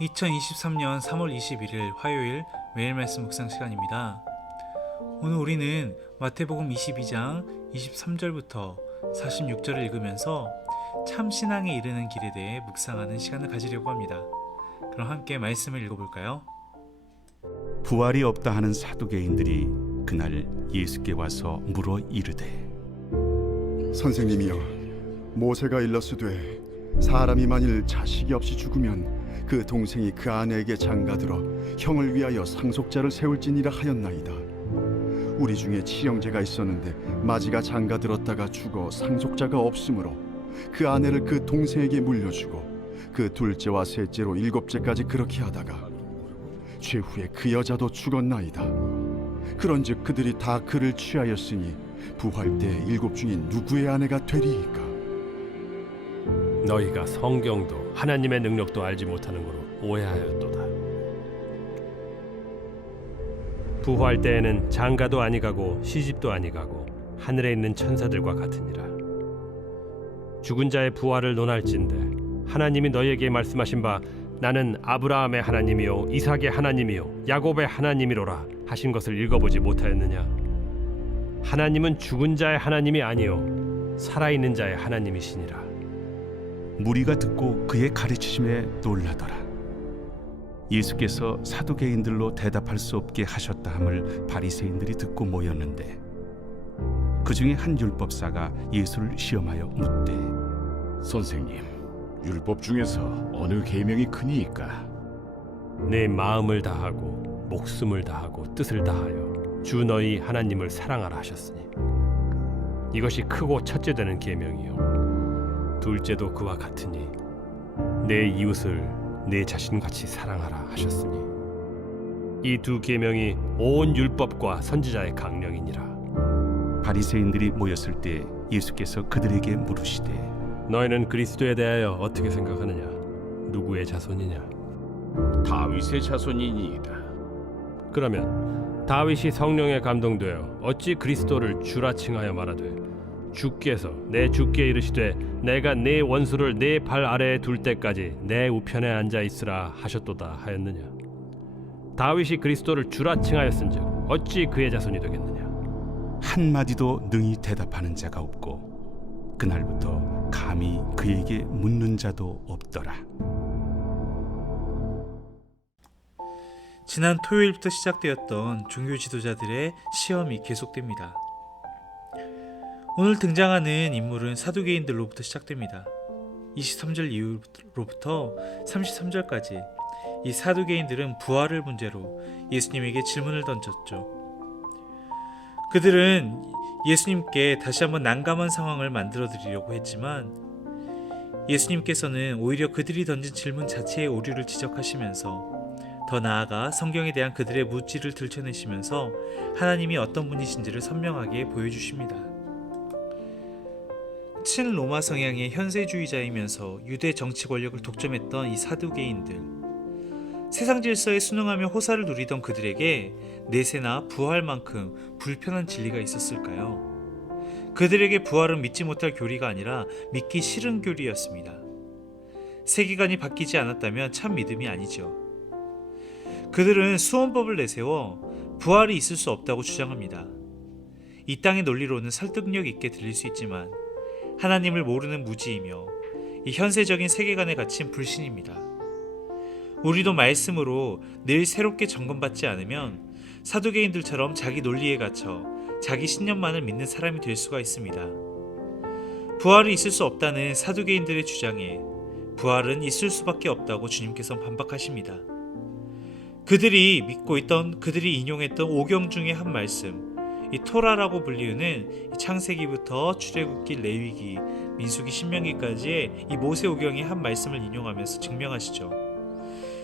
2023년 3월 21일 화요일 매일 말씀 묵상 시간입니다. 오늘 우리는 마태복음 22장 23절부터 46절을 읽으면서 참 신앙에 이르는 길에 대해 묵상하는 시간을 가지려고 합니다. 그럼 함께 말씀을 읽어볼까요? 부활이 없다 하는 사두개인들이 그날 예수께 와서 물어 이르되 선생님이여, 모세가 일렀으되 사람이 만일 자식이 없이 죽으면 그 동생이 그 아내에게 장가들어 형을 위하여 상속자를 세울지니라 하였나이다. 우리 중에 친형제가 있었는데 마지가 장가들었다가 죽어 상속자가 없으므로 그 아내를 그 동생에게 물려주고 그 둘째와 셋째로 일곱째까지 그렇게 하다가 최후에 그 여자도 죽었나이다. 그런즉 그들이 다 그를 취하였으니 부활 때 일곱 중인 누구의 아내가 되리이까? 너희가 성경도 하나님의 능력도 알지 못하는 거로 오해하였도다. 부활 때에는 장가도 아니가고 시집도 아니가고 하늘에 있는 천사들과 같으니라. 죽은 자의 부활을 논할진대 하나님이 너희에게 말씀하신 바 나는 아브라함의 하나님이요 이삭의 하나님이요 야곱의 하나님이로라 하신 것을 읽어보지 못하였느냐? 하나님은 죽은 자의 하나님이 아니요 살아있는 자의 하나님이시니라. 무리가 듣고 그의 가르치심에 놀라더라. 예수께서 사두개인들로 대답할 수 없게 하셨다 함을 바리새인들이 듣고 모였는데 그 중에 한 율법사가 예수를 시험하여 묻되 선생님, 율법 중에서 어느 계명이 크니이까? 내 마음을 다하고 목숨을 다하고 뜻을 다하여 주 너희 하나님을 사랑하라 하셨으니 이것이 크고 첫째 되는 계명이요 둘째도 그와 같으니 내 이웃을 내 자신같이 사랑하라 하셨으니 이 두 계명이 온 율법과 선지자의 강령이니라. 바리새인들이 모였을 때 예수께서 그들에게 물으시되 너희는 그리스도에 대하여 어떻게 생각하느냐? 누구의 자손이냐? 다윗의 자손이니이다. 그러면 다윗이 성령에 감동되어 어찌 그리스도를 주라 칭하여 말하되 주께서 내 주께 이르시되 내가 네 원수를 네 발 아래에 둘 때까지 내 우편에 앉아 있으라 하셨도다 하였느냐? 다윗이 그리스도를 주라 칭하였은즉 어찌 그의 자손이 되겠느냐? 한마디도 능히 대답하는 자가 없고 그날부터 감히 그에게 묻는 자도 없더라. 지난 토요일부터 시작되었던 종교 지도자들의 시험이 계속됩니다. 오늘 등장하는 인물은 사두개인들로부터 시작됩니다. 23절 이후로부터 33절까지 이 사두개인들은 부활을 문제로 예수님에게 질문을 던졌죠. 그들은 예수님께 다시 한번 난감한 상황을 만들어 드리려고 했지만 예수님께서는 오히려 그들이 던진 질문 자체의 오류를 지적하시면서 더 나아가 성경에 대한 그들의 무지를 들춰내시면서 하나님이 어떤 분이신지를 선명하게 보여주십니다. 친로마 성향의 현세주의자이면서 유대 정치 권력을 독점했던 이 사두개인들, 세상 질서에 순응하며 호사를 누리던 그들에게 내세나 부활만큼 불편한 진리가 있었을까요? 그들에게 부활은 믿지 못할 교리가 아니라 믿기 싫은 교리였습니다. 세계관이 바뀌지 않았다면 참 믿음이 아니죠. 그들은 수원법을 내세워 부활이 있을 수 없다고 주장합니다. 이 땅의 논리로는 설득력 있게 들릴 수 있지만 하나님을 모르는 무지이며 이 현세적인 세계관에 갇힌 불신입니다. 우리도 말씀으로 늘 새롭게 점검받지 않으면 사두개인들처럼 자기 논리에 갇혀 자기 신념만을 믿는 사람이 될 수가 있습니다. 부활이 있을 수 없다는 사두개인들의 주장에 부활은 있을 수밖에 없다고 주님께서 반박하십니다. 그들이 믿고 있던, 그들이 인용했던 오경 중에 한 말씀, 이 토라라고 불리우는 창세기부터 출애굽기, 레위기, 민수기, 신명기까지의 이 모세오경의 한 말씀을 인용하면서 증명하시죠.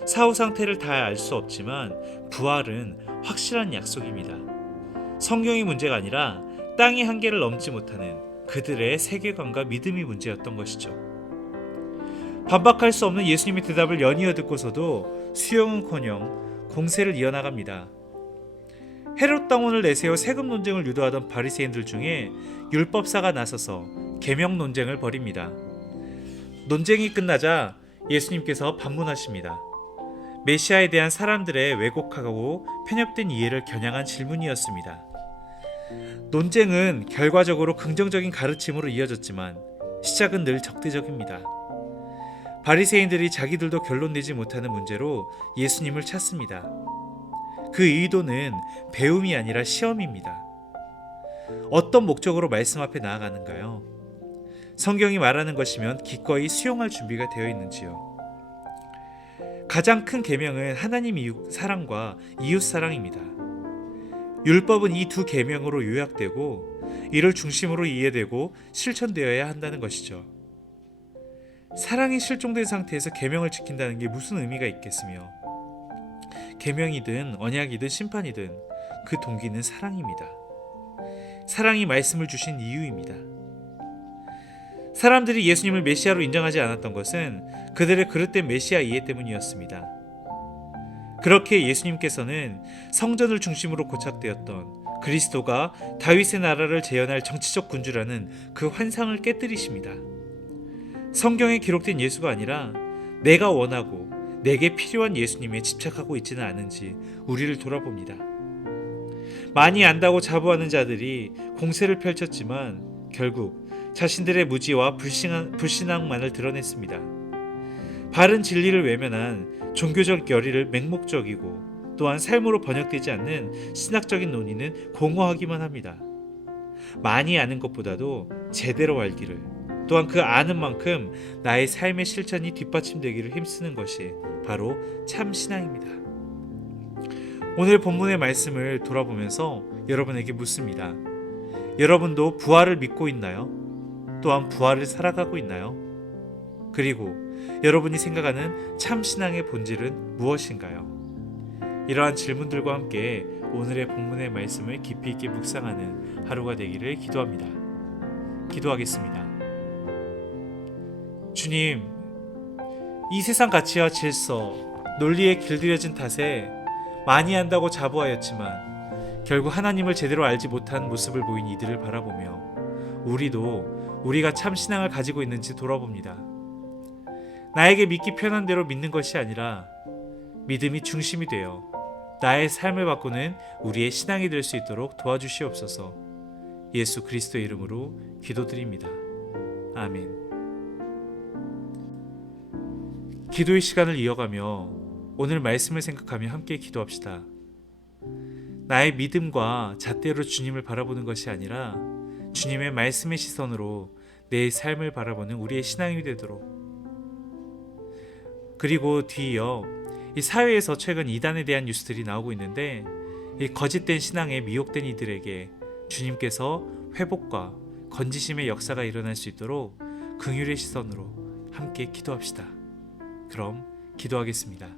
사후 상태를 다 알 수 없지만 부활은 확실한 약속입니다. 성경이 문제가 아니라 땅의 한계를 넘지 못하는 그들의 세계관과 믿음이 문제였던 것이죠. 반박할 수 없는 예수님의 대답을 연이어 듣고서도 수용은커녕 공세를 이어나갑니다. 헤롯 당원을 내세워 세금 논쟁을 유도하던 바리새인들 중에 율법사가 나서서 계명 논쟁을 벌입니다. 논쟁이 끝나자 예수님께서 반문하십니다. 메시아에 대한 사람들의 왜곡하고 편협된 이해를 겨냥한 질문이었습니다. 논쟁은 결과적으로 긍정적인 가르침으로 이어졌지만 시작은 늘 적대적입니다. 바리새인들이 자기들도 결론 내지 못하는 문제로 예수님을 찾습니다. 그 의도는 배움이 아니라 시험입니다. 어떤 목적으로 말씀 앞에 나아가는가요? 성경이 말하는 것이면 기꺼이 수용할 준비가 되어 있는지요? 가장 큰 계명은 하나님 사랑과 이웃 사랑입니다. 율법은 이 두 계명으로 요약되고 이를 중심으로 이해되고 실천되어야 한다는 것이죠. 사랑이 실종된 상태에서 계명을 지킨다는 게 무슨 의미가 있겠으며, 계명이든 언약이든 심판이든 그 동기는 사랑입니다. 사랑이 말씀을 주신 이유입니다. 사람들이 예수님을 메시아로 인정하지 않았던 것은 그들의 그릇된 메시아 이해 때문이었습니다. 그렇게 예수님께서는 성전을 중심으로 고착되었던 그리스도가 다윗의 나라를 재현할 정치적 군주라는 그 환상을 깨뜨리십니다. 성경에 기록된 예수가 아니라 내가 원하고 내게 필요한 예수님에 집착하고 있지는 않은지 우리를 돌아봅니다. 많이 안다고 자부하는 자들이 공세를 펼쳤지만 결국 자신들의 무지와 불신앙만을 드러냈습니다. 바른 진리를 외면한 종교적 열의를 맹목적이고 또한 삶으로 번역되지 않는 신학적인 논의는 공허하기만 합니다. 많이 아는 것보다도 제대로 알기를, 또한 그 아는 만큼 나의 삶의 실천이 뒷받침되기를 힘쓰는 것이 바로 참 신앙입니다. 오늘 본문의 말씀을 돌아보면서 여러분에게 묻습니다. 여러분도 부활을 믿고 있나요? 또한 부활을 살아가고 있나요? 그리고 여러분이 생각하는 참 신앙의 본질은 무엇인가요? 이러한 질문들과 함께 오늘의 본문의 말씀을 깊이 있게 묵상하는 하루가 되기를 기도합니다. 기도하겠습니다. 주님, 이 세상 가치와 질서, 논리에 길들여진 탓에 많이 한다고 자부하였지만 결국 하나님을 제대로 알지 못한 모습을 보인 이들을 바라보며 우리가 참 신앙을 가지고 있는지 돌아봅니다. 나에게 믿기 편한 대로 믿는 것이 아니라 믿음이 중심이 되어 나의 삶을 바꾸는 우리의 신앙이 될 수 있도록 도와주시옵소서. 예수 그리스도의 이름으로 기도드립니다. 아멘. 기도의 시간을 이어가며 오늘 말씀을 생각하며 함께 기도합시다. 나의 믿음과 잣대로 주님을 바라보는 것이 아니라 주님의 말씀의 시선으로 내 삶을 바라보는 우리의 신앙이 되도록, 그리고 뒤이어 이 사회에서 최근 이단에 대한 뉴스들이 나오고 있는데 이 거짓된 신앙에 미혹된 이들에게 주님께서 회복과 건지심의 역사가 일어날 수 있도록 긍휼의 시선으로 함께 기도합시다. 그럼 기도하겠습니다.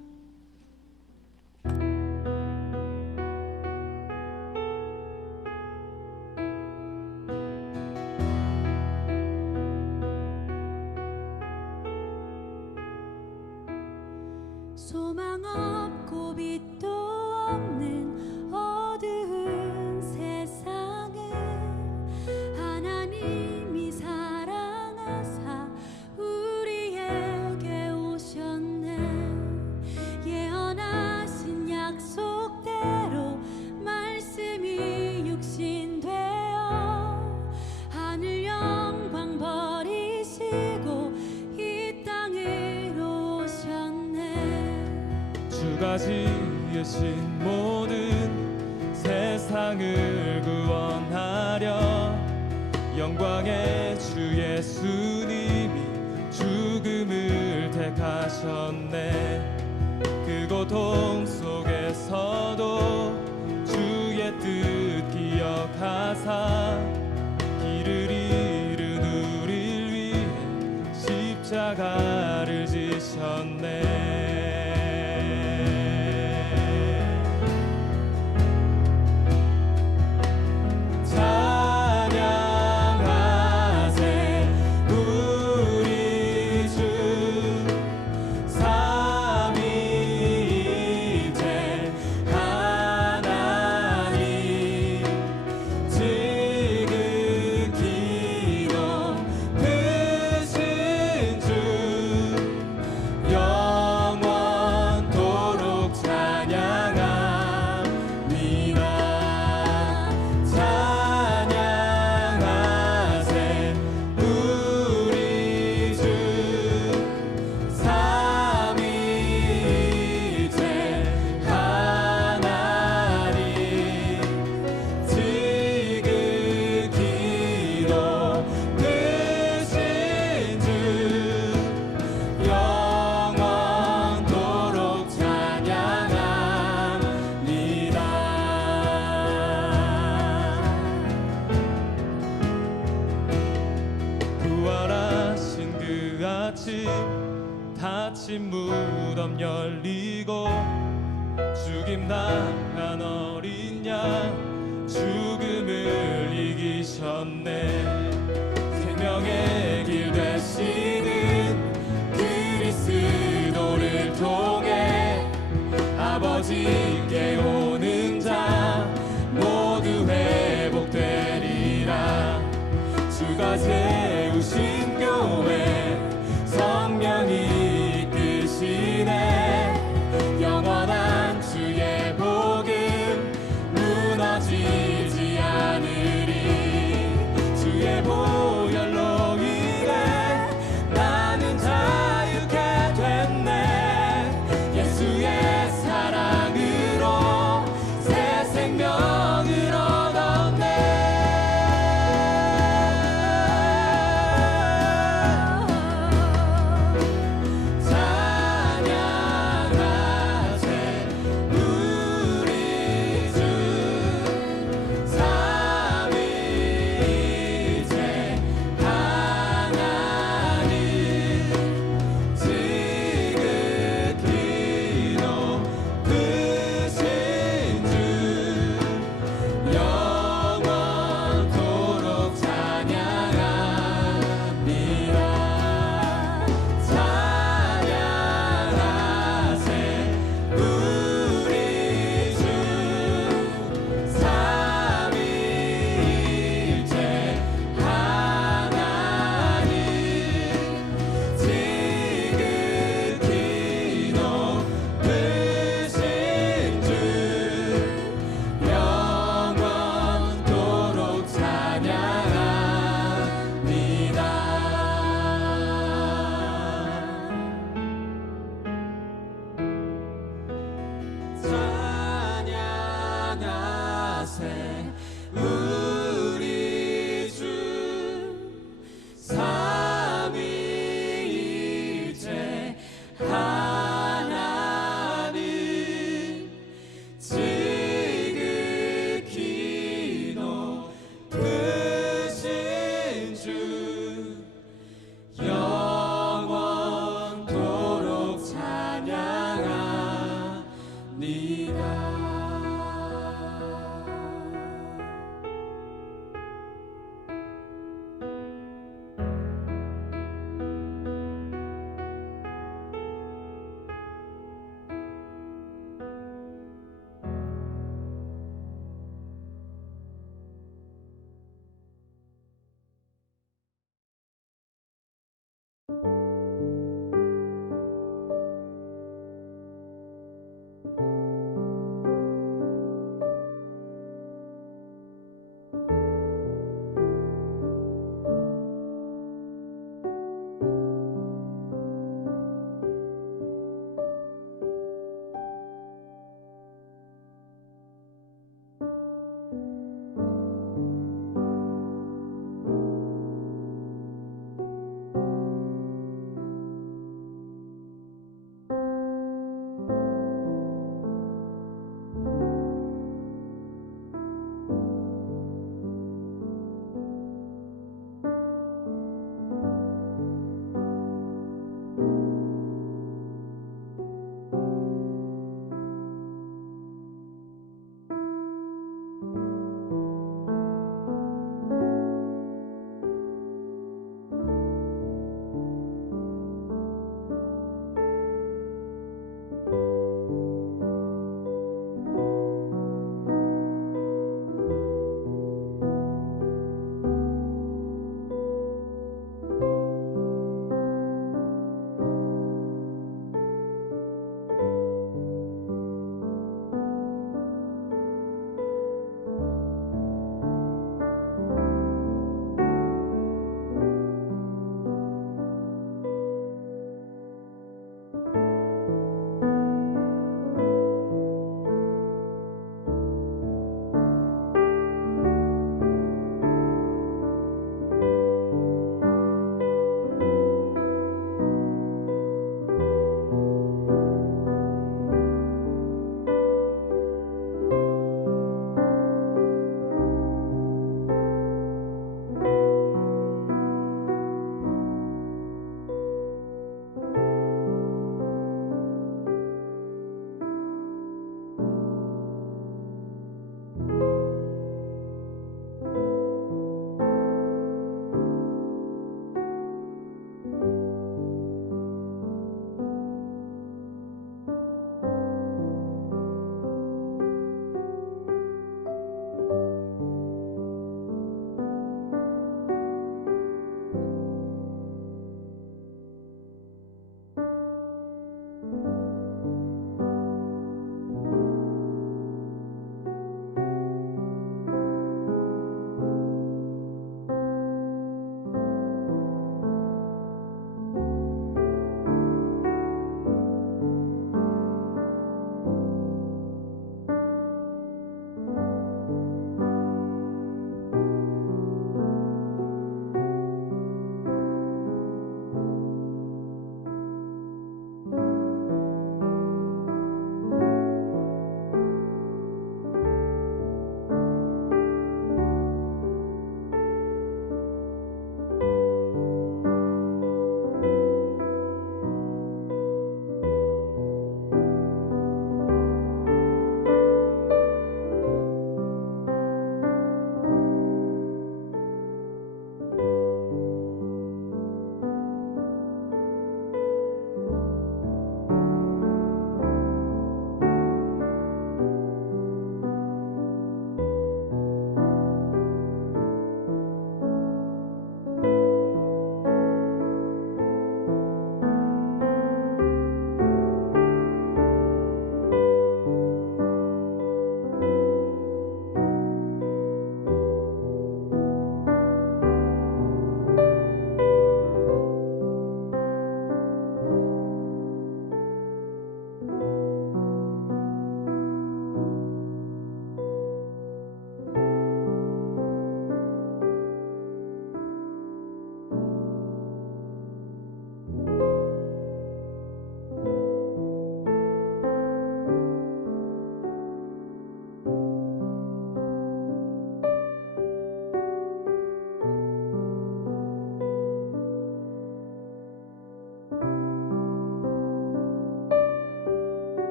소망 없고 빛도 없는 어두운 세상에 하나님이 사랑하사 우리에게 오셨네. 예언하신 약속대로 말씀이 육신되어 하늘 영광 버리시고 이 땅으로 오셨네. 주가 지으신 모든 세상을 구원하려 영광의 주 예수님이 죽음을 택하셨네. 그 고통 속에서도 주의 뜻 기억하사 길을 잃은 우릴 위해 십자가를 지셨네. 닫힌 무덤 열리고 죽임 당한 어린 양 죽음을 이기셨네. 생명의 길 되시는 그리스도를 통해 아버지께 오는 자 모두 회복되리라. 주가 세우신 교회 성령이 이끄시네. 영원한 주의 복음 무너지지 않으리. 주의 보혈로 인해 나는 자유케 됐네. 예수의 사랑으로 새 생명을 얻었네. 찬양하세 우리 주. 삼위일체 하나님 지극히 높으신 주 영원토록 찬양합니다. 찬양하세 우리 주. 삼위일체 하나님 지극히 높으신 주 영원토록 찬양하세 우리 주. 삼위일체 하나님 지극히 높으신 주 영원토록 찬양합니다.